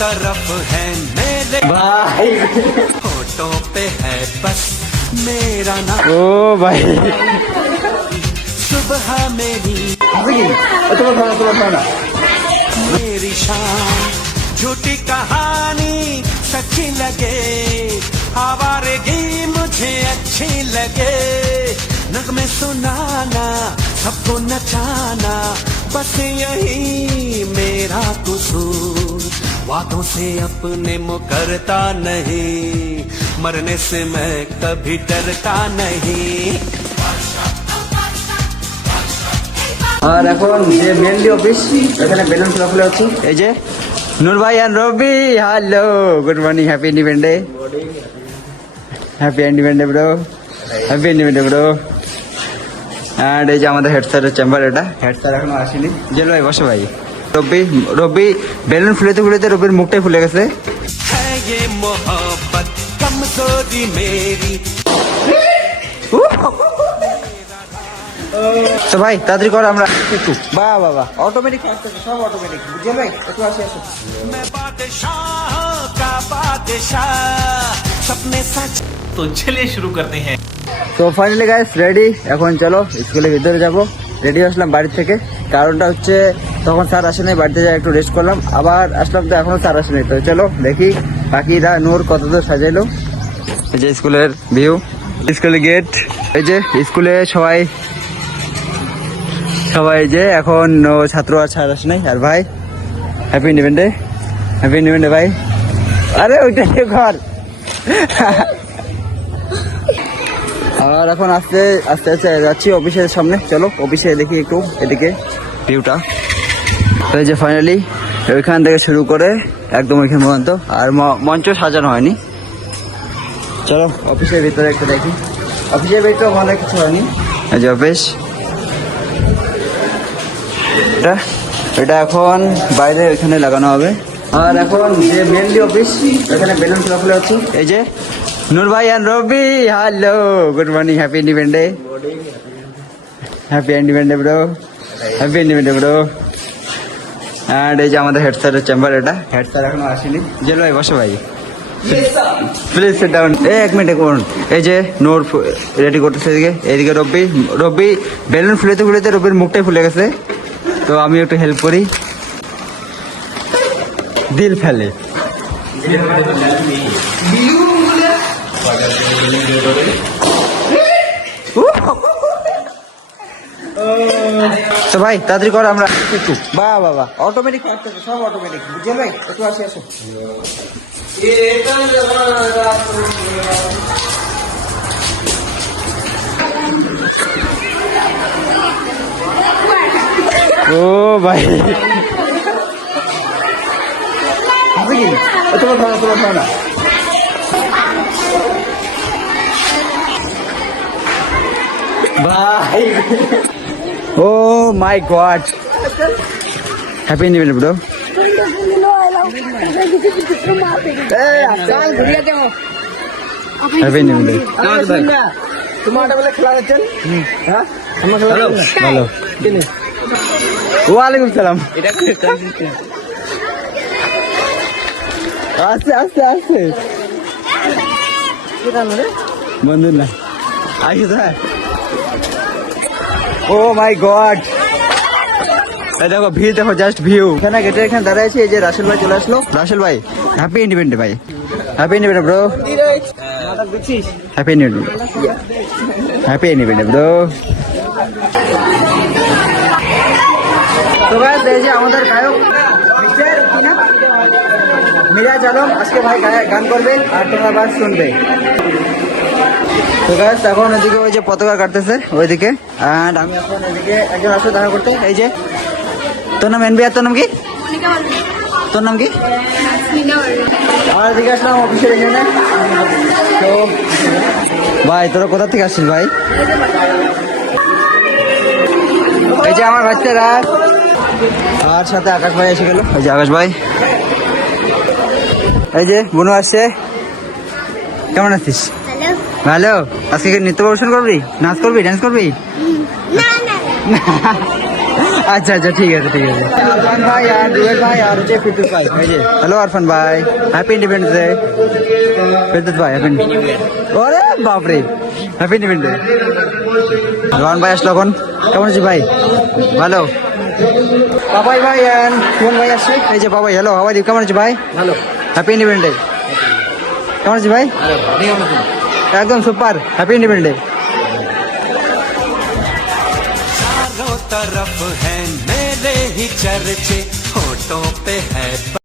तरफ है मेरे भाई होठों पे है बस मेरा नाम। ओ भाई सुबह मेरी मेरी शाम झूठी कहानी सच्ची लगे, आवारगी मुझे अच्छी लगे, नगमे सुनाना सबको नचाना बस यही मेरा कसूर, वादों से अपने मुकरता नहीं, मरने से मैं कभी डरता नहीं। আর এখন যে মেনলি অফিস এখানে বেলুন ফুলে হচ্ছে এই যে নূর ভাই and Robi hello good morning happy independence day happy independence day bro happy independence day bro and এই যে আমাদের হেড স্যারের চেম্বার, এটা হেড স্যার এখনো আসেনি। জেল ভাই বসো ভাই। রবি বেলুন ফুলেতে ফুলেতে রবির মুখটাই ফুলে গেছে। है ये मोहब्बत कमजोरी मेरी। তো ভাই তাড়াতাড়ি করো, আমরা একটু বাহ বাবা অটোমেটিক আসতেছে, সব অটোমেটিক। বুঝলেন ভাই একটু আসি আসো। मैं बादशाह का बादशाह सपने सच। तो चलिए शुरू करते हैं। তো ফাইনালি গাইস রেডি, এখন চলো স্কুলের ভিতরে যাব। রেডি আসলাম বাড়ি থেকে, কারণটা হচ্ছে তখন স্যার আসেনি, বাড়িতে যাই একটু রেস্ট করলাম, আবার আসলাম তো এখনো স্যার আসেনি। তো চলো দেখি বাকিরা নূর কত দূর সাজাইলো। এই যে স্কুলের ভিউ, স্কুলের গেট, এই যে স্কুলে সবাই যে এখন ছাত্র আর স্যার আসে নাই। আর ভাই happy independence day, happy independence day ভাই। আরে ওইটা ঘর। আর এখন আস্তে আস্তে আস্তে যাচ্ছি অফিসের সামনে। চলো অফিসে দেখি একটু এদিকে ভিউটা। তো এই যে ফাইনালি ওইখান থেকে শুরু করে একদম ওইখান পর্যন্ত, আর মঞ্চ সাজানো হয়নি। চলো অফিসের ভিতরে একটু দেখি। অফিসের ভিতরে অনেক কিছু হয়নি। এই যে অফিস, এটা এখন বাইরে ওইখানে লাগানো হবে। আর এখন যে মেনলি অফিস এখানে বেলুন ফুলে হচ্ছে এই যে নূর ভাই and Robi hello good morning happy independence day happy independence bro happy independence bro and এই যে আমাদের হেড স্যারের চেম্বার, এটা হেড স্যার এখনো আসেনি। জেল ভাই বসো ভাই, প্লিজ সিট ডাউন। এক মিনিট এই যে নূর রেডি করতেছে এদিকে, এইদিকে রবি বেলুন ফুলেতে ফুলেতে রবির মুখটাই ফুলে গেছে। তো আমি একটু হেল্প করি, দিল ফেলে। তো ভাই তাড়াতাড়ি করো, আমরা একটু বাহ বাবা অটোমেটিক আসতেছে, সব অটোমেটিক। বুঝলেন ভাই একটু আসি আসো। ও ভাই তোমার না ভাই। Oh my god happy independence bro. Happy independence তোমার বলে খেলা যাচ্ছেন। হ্যাঁ ভালো। ওয়ালাইকুম সালাম। আস্তে আস্তে আস্তে বন্ধু না আইসো তো। ও মাই গড দেখো ভিউ, দেখো জাস্ট ভিউ। এখানে গেটের এখানে দাঁড়ায় আছে, এই যে রাসেল ভাই চলে আসলো। রাসেল ভাই হ্যাপি ইন্ডিপেন্ডেন্স ভাই, happy independence bro, happy independence, happy independence bro. তো গাইস এই যে আমাদের গায়ক মিরাজ আলম আজকে ভাই গান করবে আর তোমরা বাস শুনবে। তো গাইস এখন এদিকে ওই যে পতাকা কাটতেছে ওইদিকে, এন্ড আমি এখন এদিকে একজন আসলে দেখা করতে। এই যে তোর নাম এনবি, আর তোর নাম কি? তোর নাম কি? আমার এদিকে আসলাম অফিসের এখানে। তো ভাই তোরা কোথা থেকে আসছিস ভাই? এই যে আমার বাচ্চারা আর সাথে আকাশ ভাই এসে গেল। এই যে আকাশ ভাই, এই যে বুনু আসছে। কেমন আছিস? ভালো। আজকে কি নৃত্য পরিবেশন করবি, নাচ করবি, ডান্স করবি? আচ্ছা আচ্ছা ঠিক আছে ঠিক আছে আরফান ভাই আর রুবেল ভাই আর হচ্ছে ফিরদৌস ভাই এই যে হ্যালো আরফান ভাই হ্যাপি ইন্ডিপেন্ডেন্স ডে ফিরদৌস ভাই হ্যাপি ওরে বাপরে হ্যাপি ইন্ডিপেন্ডেন্স ডে রোহান ভাই আসলো এখন কেমন আছিস ভাই ভালো বাবাই ভাই আর কোন ভাই আসছে এই যে বাবাই হ্যালো হাওয়াই কেমন আছিস ভাই ভালো হ্যাপি ইন্ডিপেন্ডেন্স ডে কেমন আছিস ভাই একদম সুপার হ্যাপি ইন্ডিপেন্ডেন্স ডে चारों तरफ है मेरे ही चर्चे होठों पे है